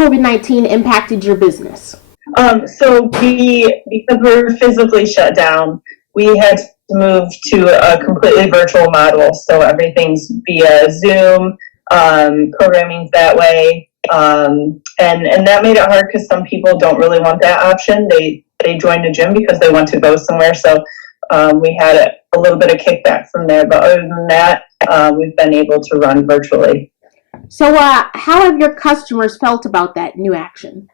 COVID-19 impacted your business? Because we're physically shut down, we had to move to a completely virtual model. So everything's via Zoom, programming's that way. And that made it hard because some people don't really want that option. They join a gym because they want to go somewhere. So we had a little bit of kickback from there. But other than that, we've been able to run virtually. So how have your customers felt about that new action?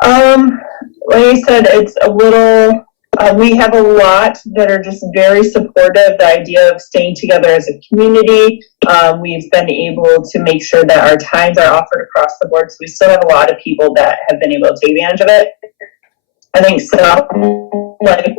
Like I said, it's a little, we have a lot that are just very supportive. The idea of staying together as a community. We've been able to make sure that our times are offered across the board. So we still have a lot of people that have been able to take advantage of it. I think some like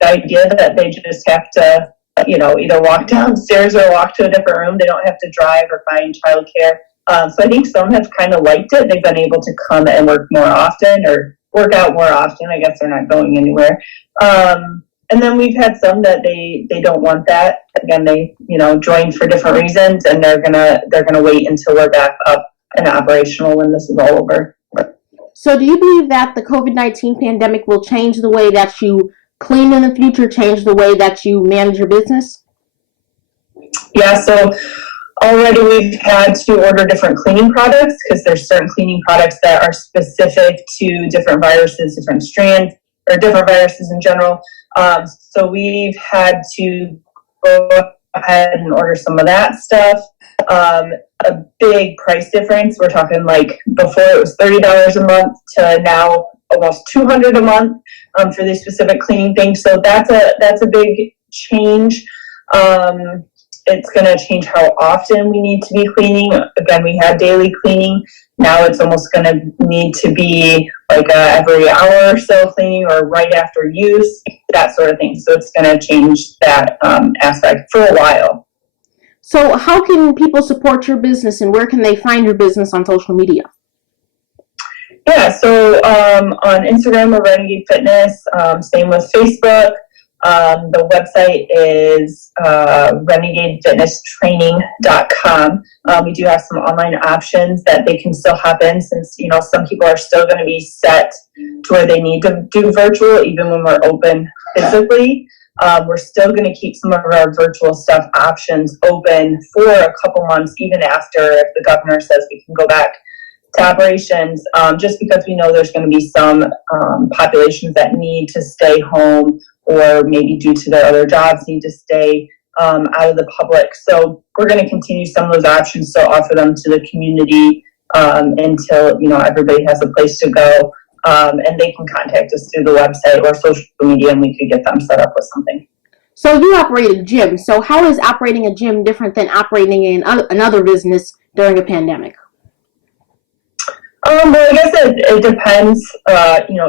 the idea that they just have to, either walk downstairs or walk to a different room. They don't have to drive or find childcare. So I think some have kind of liked it. They've been able to come and work more often or work out more often. I guess they're not going anywhere. And then we've had some that they don't want that. Again, they joined for different reasons, and they're gonna wait until we're back up and operational when this is all over. So do you believe that the COVID-19 pandemic will change the way that you clean in the future, change the way that you manage your business? Yeah, so already we've had to order different cleaning products because there's certain cleaning products that are specific to different viruses, different strands, or different viruses in general. So we've had to go ahead and order some of that stuff. A big price difference. We're talking like before it was $30 a month to now almost $200 a month for these specific cleaning things. So that's a big change. It's going to change how often we need to be cleaning. Again, we had daily cleaning. Now it's almost going to need to be like every hour or so cleaning or right after use, that sort of thing. So it's going to change that aspect for a while. So how can people support your business, and where can they find your business on social media? Yeah, so on Instagram, we're Renegade Fitness. Same with Facebook. The website is renegadefitnesstraining.com. We do have some online options that they can still hop in, since some people are still going to be set to where they need to do virtual even when we're open physically. We're still going to keep some of our virtual stuff options open for a couple months, even after if the governor says we can go back to operations, just because we know there's going to be some populations that need to stay home, or maybe due to their other jobs need to stay out of the public. So we're going to continue some of those options to offer them to the community until everybody has a place to go, and they can contact us through the website or social media, and we could get them set up with something. So you operate a gym. So how is operating a gym different than operating in another business during a pandemic? Well, I guess it depends.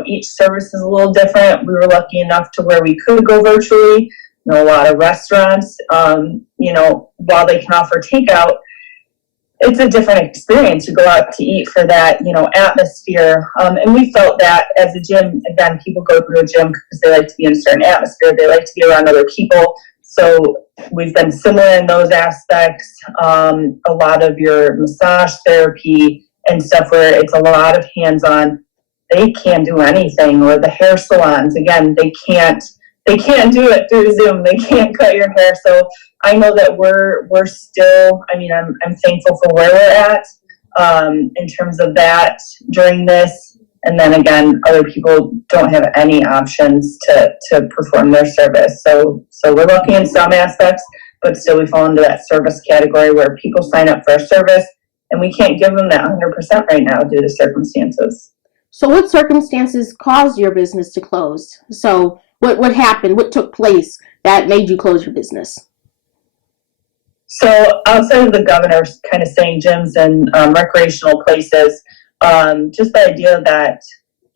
Each service is a little different. We were lucky enough to where we could go virtually. A lot of restaurants, while they can offer takeout, it's a different experience. You go out to eat for that, atmosphere. And we felt that as a gym, again, people go to a gym because they like to be in a certain atmosphere. They like to be around other people. So we've been similar in those aspects. A lot of your massage therapy and stuff where it's a lot of hands-on, they can't do anything. Or the hair salons, again, they can't do it through Zoom. They can't cut your hair. So I know that we're still, I'm thankful for where we're at in terms of that during this. And then again, other people don't have any options to perform their service. So we're lucky in some aspects, but still we fall into that service category where people sign up for a service, and we can't give them that 100% right now due to circumstances. So what circumstances caused your business to close? So what happened? What took place that made you close your business? So outside of the governor kind of saying gyms and recreational places, just the idea that,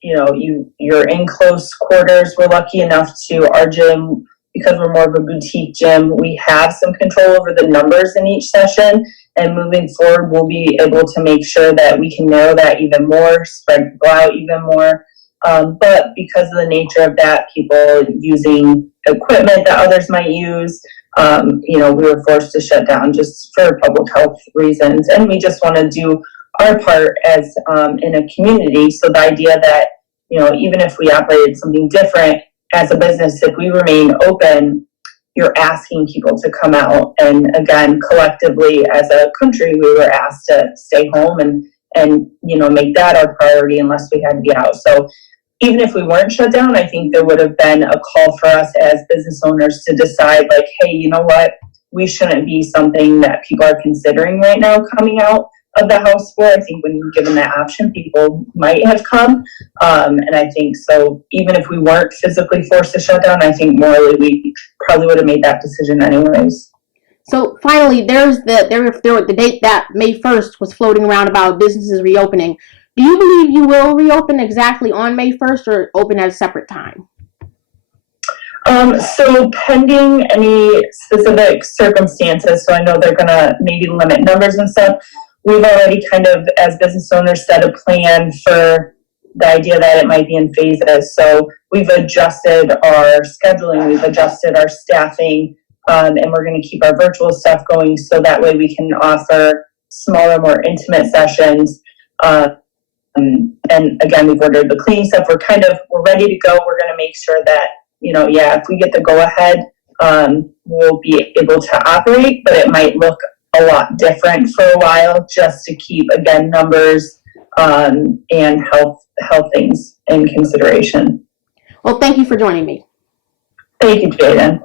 you're in close quarters. We're lucky enough our gym, because we're more of a boutique gym, we have some control over the numbers in each session. And moving forward, we'll be able to make sure that we can narrow that even more, spread people out even more. But because of the nature of that, people using equipment that others might use, we were forced to shut down just for public health reasons. And we just want to do our part as in a community. So the idea that, even if we operated something different as a business, if we remain open, you're asking people to come out. And again, collectively as a country, we were asked to stay home and make that our priority unless we had to be out. So even if we weren't shut down, I think there would have been a call for us as business owners to decide, like, hey, you know what? We shouldn't be something that people are considering right now coming out of the house for. I think when you're given that option, people might have come. And I think so, even if we weren't physically forced to shut down, I think morally we probably would have made that decision anyways. So finally, there's the date that May 1st was floating around about businesses reopening. Do you believe you will reopen exactly on May 1st or open at a separate time? So pending any specific circumstances, so I know they're gonna maybe limit numbers and stuff, we've already kind of, as business owners, set a plan for the idea that it might be in phases. So we've adjusted our scheduling, we've adjusted our staffing, and we're gonna keep our virtual stuff going so that way we can offer smaller, more intimate sessions. And again, we've ordered the cleaning stuff. We're ready to go. We're gonna make sure that, if we get the go ahead, we'll be able to operate, but it might look a lot different for a while just to keep, again, numbers and health things in consideration. Well, thank you for joining me. Thank you, Jaden.